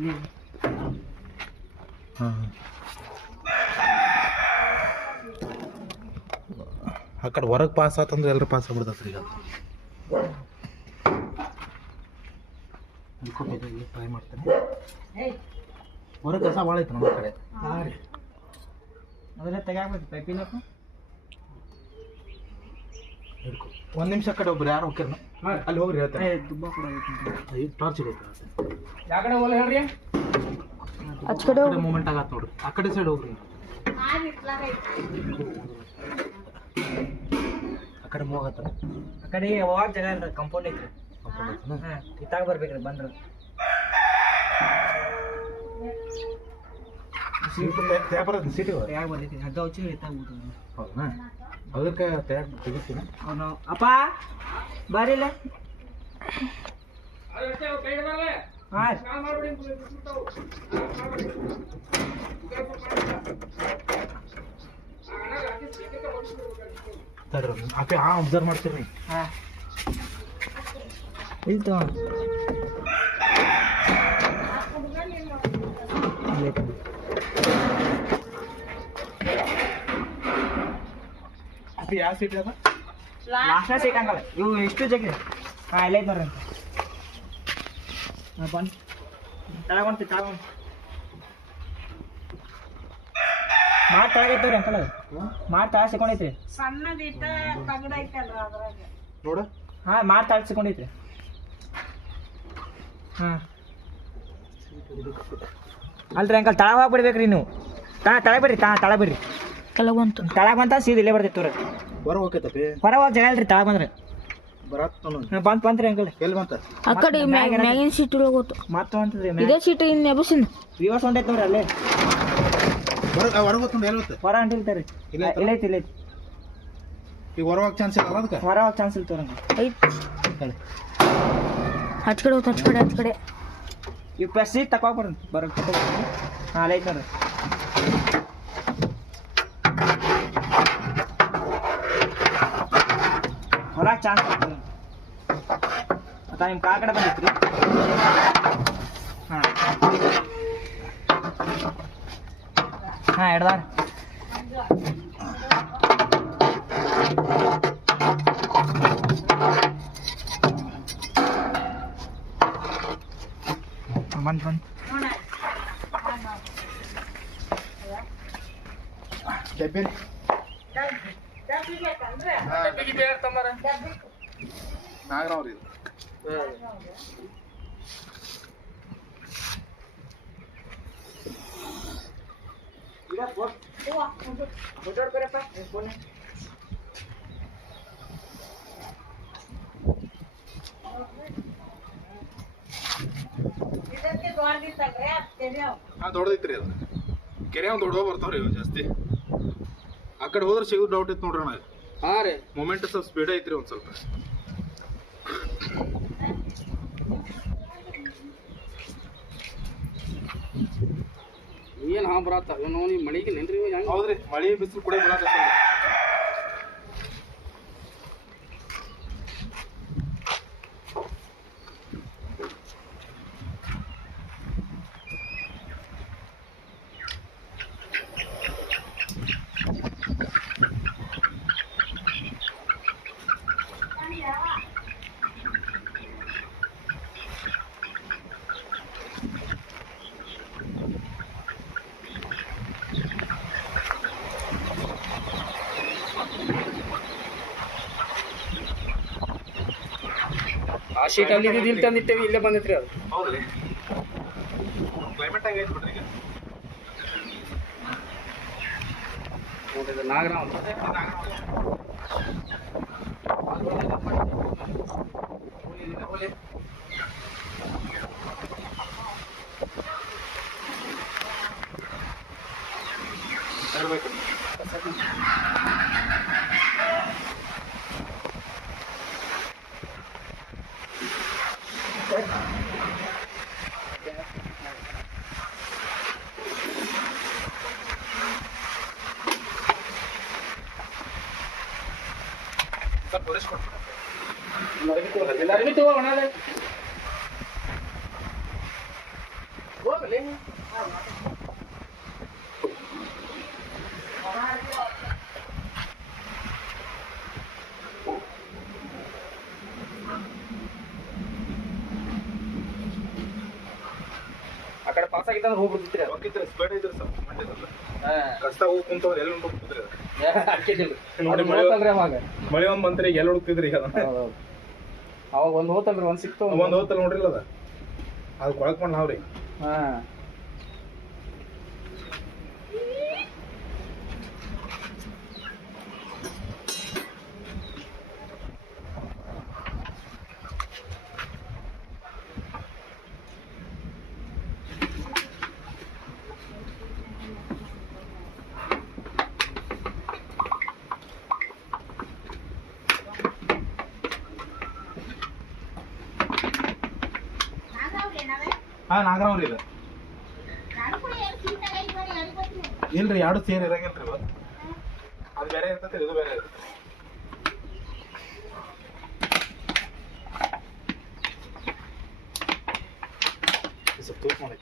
ಹಾಂ ಆ ಕಡೆ ಹೊರಗೆ ಪಾಸ್ ಆತಂದ್ರೆ ಎಲ್ಲರೂ ಪಾಸ್ ಆಗ್ಬಿಡ್ತತ್ರಿ ಈಗ ಟ್ರೈ ಮಾಡ್ತೇನೆ ಹೊರಗೆ ಕಸ ಭಾಳ ಐತೆ ನಮ್ಮ ಕಡೆ ಅದೆಲ್ಲ ತೆಗಿಯಾಕ್ಬೇಕು ಪೈಪಿನ ಒಂದು ನಿಮಿಷ ಕಡೆ ಒಬ್ರು ಯಾರು ಹೋಗ್ಯಾರ ಅಲ್ಲಿ ಹೋಗ್ರಿ ಹೇಳ್ತಾರೆ ದುಬ್ಬ ಕೂಡ ಟಾರ್ಚ್ ಇರುತ್ತೆ ಯಾವ ಕಡೆ ಹೋಗ್ಲಿ ಹೇಳ್ರಿ ಆಚ ಕಡೆ ಮೂಮೆಂಟ್ ಆಗತ್ತೆ ನೋಡ್ರಿ ಆ ಕಡೆ ಸೈಡ್ ಹೋಗ್ರಿ ಆ ಕಡೆ ಹೋಗತ್ತ ಆ ಕಡೆ ಹೋಗಾಕ ಜಾಗ ಇಲ್ಲ ಕಂಪೌಂಡ್ ಐತ್ರಿ ಇತ್ತಾಗ ಬರ್ಬೇಕ್ರಿ ಬಂದ್ರ ಸಿಟಿ ಯಾಕೆ ಬಂದೈತಿ ಹಗ್ಗ ಹಚ್ಚಿ ಇತ್ತಾಗ ಊಟ ಹೌದಾ ಅದಕ್ಕೆ ತೆಗಿಸ್ತೀನಿ ಅವನು ಅಪ್ಪ ಬಾರಿಲ್ಲ ಅಪ್ಪೆ ಅಬ್ಸರ್ವ್ ಮಾಡ್ತೀರಿ ಹಾಂ ಇಲ್ತು ಅಪ್ಪೆ ಯಾವ ಸೀಟ್ ಅದ ಲಾಸ್ಟ್ನ ಸೀಟ್ ಹಂಗಲ್ಲ ಇವು ಎಷ್ಟು ಜಗ್ಗಿ ಹಾಂ ಇಲ್ಲೈತೆ ನೋಡ್ರಿ ಅಂತ ಹಾಂ ಬಂದು ತಳಗೊಂಡು ತಳಗೊಂಡು ಮಾತು ತಳಗೈತವ್ರಿ ಅಂಕಲ್ ಅದು ಮಾತು ತಳ ಸಿಕೊಂಡೈತ್ರಿ ಸಣ್ಣದಿಟ್ಟ ತಗಡ ಐತಲ್ರ ಅದ್ರಾಗ ನೋಡ ಹಾಂ ಮಾತು ತಳ ಸಿಕೊಂಡೈತ್ರಿ ಹಾಂ ಅಲ್ರಿ ಅಂಕಲ್ ತಳ ಹೋಗ್ಬಿಡ್ಬೇಕ್ರಿ ನೀವು ತಳ ಬಿಡ್ರಿ ತಳ ಬಿಡ್ರಿ ಕೆಲವಂತು ತಳಗ ಬಂತ ಸೀದಾ ಇಲ್ಲೇ ಬರ್ತಿತ್ತು ರೀ ಹೊರ ಹೋಗ್ತೈತಪ್ಪಿ ಹೊರ ಹೋಗಿ ಜಾಗ ಇಲ್ರಿ ತಳ ಬಂದ್ರಿ ಬಂತ್ರಿ ಅಂಕಲ್ ಎಲ್ಲಿ ಬಂತ ಆ ಕಡೆ ಮ್ಯಾಗಿನ ಸೀಟ್ ಹೋಗೋತು ಮತ್ತೆ ಅಂತದ್ರಿ ಇದೇ ಸೀಟ್ ಇನ್ನು ಎಬಸಿನ ವಿವಾಸ ಹೊಂಟೈತೆ ನೋಡ್ರಿ ಅಲ್ಲೇ ಹೊರಗೆ ಗೊತ್ತುಂಡು ಎಲ್ಲಿ ಗೊತ್ತ ಹೊರ ಹೊಂಟಿಲ್ತಾರಿ ಇಲ್ಲೈತಿ ಇಲ್ಲೈತಿ ಈಗ ಹೊರ ಹೋಗಕ್ಕೆ ಚಾನ್ಸ್ ಇಲ್ಲ ಅದಕ್ಕೆ ಹೊರ ಹೋಗಿ ಚಾನ್ಸ್ ಇಲ್ತವ್ರಿ ಐತ್ ಹಚ್ ಕಡೆ ಹೋಗ್ತು ಹಚ್ ಕಡೆ ಈಗ ಪ್ರೆಸ್ಸಿ ತಕೋ ಬರ್ರಿ ಬರೋಕೆ ಹಾಂ ಅಲ್ಲೈತಿ ನೋಡ್ರಿ ಹೊರಗೆ ಚಾನ್ಸ್ ಆಗ್ತದೆ ಮತ್ತು ನಿಮ್ಮ ಕಾರ್ ಕಡೆ ಬಂದಿತ್ತು ರೀ ಹಾಂ ಹಾಂ ಎಡ್ದಾರ ಬಂದು ಡಬ್ಬಿ ನಾಗರಾವ್ರಿ ಇದು ಹಾಂ ದೊಡ್ಡದೈತ್ರಿ ಅದು ಕೆರೆ ಒಂದು ದೊಡ್ಡ ಬರ್ತಾವ್ರಿ ಇವು ಜಾಸ್ತಿ ಆ ಕಡೆ ಹೋದ್ರೆ ಸಿಗೋದು ಡೌಟ್ ಐತೆ ನೋಡ್ರಿ ಅಣ್ಣ ಹಾಂ ರೀ ಮೊಮೆಂಟ್ ಸ್ವಲ್ಪ ಸ್ಪೀಡ್ ಐತ್ರಿ ಒಂದು ಸ್ವಲ್ಪ ಏನು ಹಾಂ ಬರತ್ತ ಏನೋ ನೀವು ಮಳಿಗೆ ನೆನ್ರಿ ಹೌದ್ರಿ ಮಳೆ ಬಿಸಿಲು ಕೂಡ ಬರತ್ತ ಆ ಶೀಟ್ ಅಲ್ಲಿ ಇಲ್ಲಿ ತಂದಿಟ್ಟೇವಿ ಇಲ್ಲೇ ಬಂದೈತ್ರಿ ಅದು ಹೌದ್ರಿ ಕ್ಲೈಮೇಟ್ ಆಗೈತೆ ಬಿಡ್ರಿ ಈಗ ನೋಡಿದ್ರೆ ನಾಗರಾವ್ ತೋರಿಸ್ಕೊಡ್ತೀನಿ ಆ ಕಡೆ ಪಾಸ್ ಆಗಿತ್ತಂದ್ರೆ ಹೋಗ್ಬಿಡ್ತಿತ್ರಿ ಅದು. ಹೋಗಿದ್ರೆ ಸ್ಪೀಡ್ ಐತ್ರಿ ಸರ್ ಮಂಡ್ಯ ಸರ್ ಹಾ ಕಷ್ಟ ಹೋಗಿ ಕುಂತವ್ರು ಎಲ್ಲಿ ಹುಡುಕ್ತಿದ್ರಿ ಹಾಕಿದ್ದಿಲ್ಲ ನೋಡಿ ಮಳೆ ಹೋತಲ್ರಿ ಅವಾಗ. ಮಳೆ ಒಂದ್ ಬಂತ್ರಿ ಈಗ ಎಲ್ಲಿ ಹುಡುಕ್ತಿದ್ರಿ ಈಗ ಹೌದೌದು. ಅವಾಗ ಒಂದ್ ಹೋತಲ್ರಿ ಒಂದ್ ಸಿಕ್ತು ಒಂದ್ ಹೋತಲ್ ನೋಡ್ರಿಲ್ಲ ಅದು ಕೊಳಕ್ ಮಾಡಿ ನಾವ್ರಿ ಹಾ ಹಾ ನಾಗರಾವ್ರಿ ಇದು ಇಲ್ರಿ ಎರಡು ಸೇರಿ ಇರಂಗಿಲ್ರಿ ಇವತ್ತು ಅದು ಬೇರೆ ಇರ್ತೈತಿ ಇದು ಬೇರೆ ಇರ್ತೈತಿ ಸ್ವಲ್ಪ ತೂಕ ಮಾಡಿ